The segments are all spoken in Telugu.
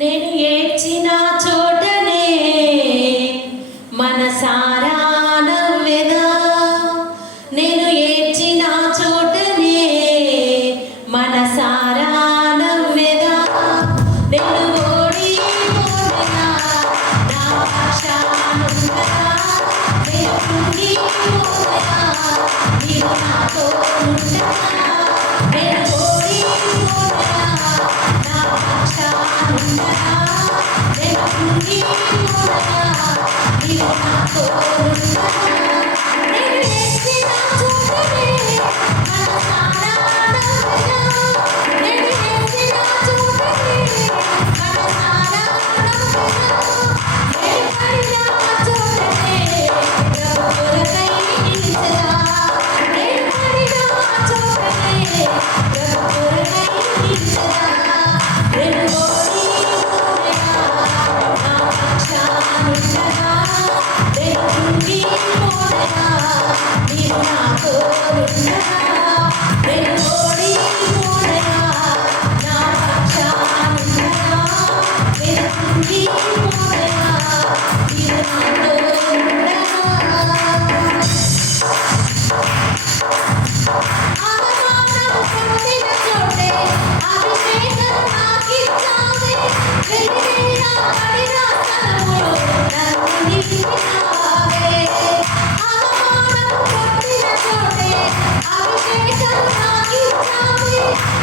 నేను ఏడ్చిన చోటనే మనసారా నవ్వెదా. నేను ఏడ్చిన చోటనే మనసారా నవ్వెదా. నేను ఓడిపోయినా నా ఆశ ఉండగా, నేను కృంగిపోయినా నీవు నాతో ఉండగా. నేను ఓడిపోయినా నా ఆశ ఉండగా, నేను కృంగిపోయినా నీవు నాతో ఉండగా. నేను ఎక్కిన చోటనే మనసారా నవ్వెదా. నేను ఎక్కిన చోటనే మనసారా నవ్వెదా. నేను పడిన చోటనే ప్రభు కొరకై నిలిచెదా. నేను పడిన చోటనే ప్రభు కొరకై నిలిచెదా. నేను ఓడిపోయినా నా పక్షానుండగా, నేను కృంగిపోయినా నీవు నాతో ఉండగా. నేను ఓడిపోయినా నా పక్షానుండగా, నేను కృంగిపోయినా నీవు నాతో ఉండగా. అవమానం పొందిన చోటే అభిషేకం నాకిచ్చావే. వెలివేళ పడిన స్థలములో నన్ను నిలిపినావే. అవమానం పొందిన చోటే అభిషేకం నాకిచ్చావే.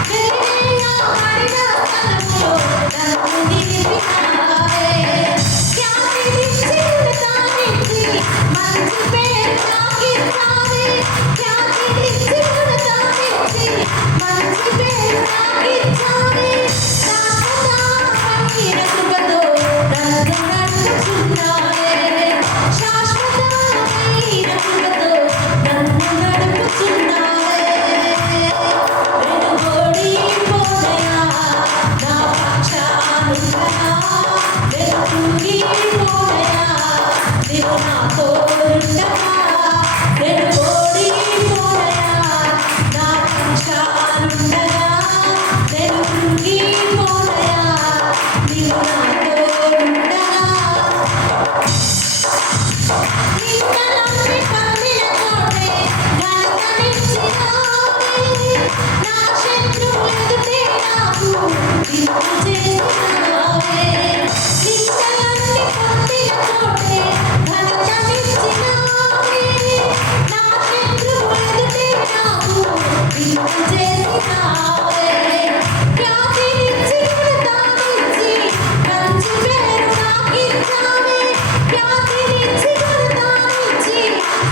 వెలివేళ పడిన స్థలములో నన్ను నిలిపినావే. ఖ్యాతినిచ్చి ఘనతనిచ్చి మంచి పేరు నాకిచ్చావే. ఖ్యాతినిచ్చి ఘనతనిచ్చి మంచి పేరు నాకిచ్చావే. శాశ్వతమైన కృపతో నన్ను నడుపుచున్నావే. శాశ్వతమైన కృపతో నన్ను నడుపుచున్నావే. నేను ఓడిపోయినా నా పక్షానుండగా, నేను కృంగిపోయినా నీవు నాతో ఉండగా. నేను ఓడిపోయినా నా పక్షానుండగా, నేను కృంగిపోయినా నీవు నాతో ఉండగా. నిందలన్నీ పొందిన చోటే ఘనతనిచ్చినావే. నా శత్రువుల ఎదుటే నాకు దిక్కు చేసినావే. నిందలన్నీ పొందిన చోటే ఘనతనిచ్చినావే. నా శత్రువుల ఎదుటే నాకు దిక్కు చేసినావే. ఖ్యాతినిచ్చి ఘనతనిచ్చి మంచి పేరు నాకిచ్చావే. ఖ్యాతినిచ్చి ఘనతనిచ్చి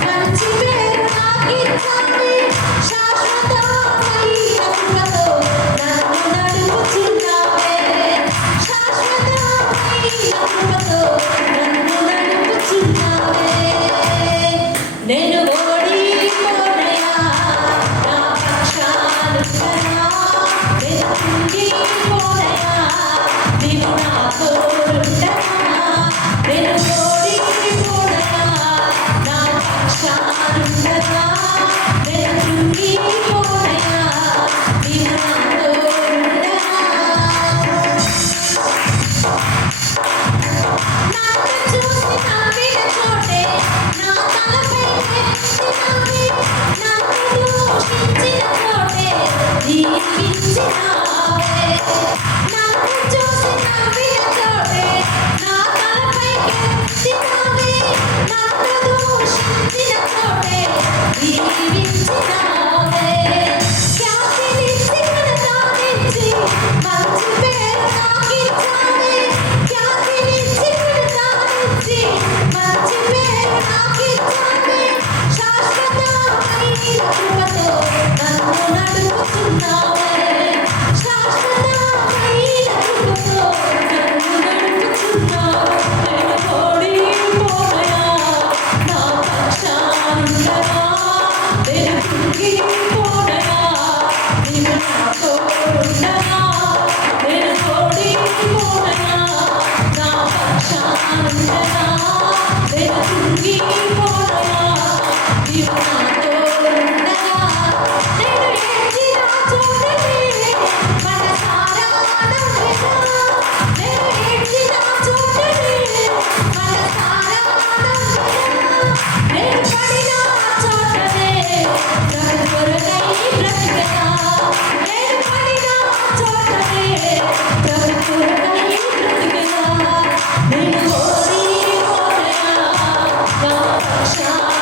మంచి పేరు నాకిచ్చావే. శాశ్వతమైన కృపతో నన్ను నడుపుచున్నావే. శాశ్వతమైన కృపతో నన్ను నడుపుచున్నావే. నేను ఓడిపోయినా నా పక్షానుండగా, నేను కృంగిపోయినా నీవు నాతో ఉండగా. నేను ఓడిపోయినా నా పక్షానుండగా, నేను కృంగిపోయినా నీవు నాతో ఉండగా. నన్ను చూసి నవ్విన చోటే నా తలపై ఎత్తినావే. నన్ను దూషించిన చోటే దీవించినావే. నన్ను చూసి నవ్విన చోటే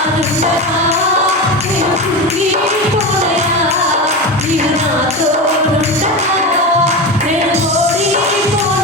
నాదుండగా నేను కుంగిపోనయా నీవు నాతో ఉండగా నేను ఓడిపోనయా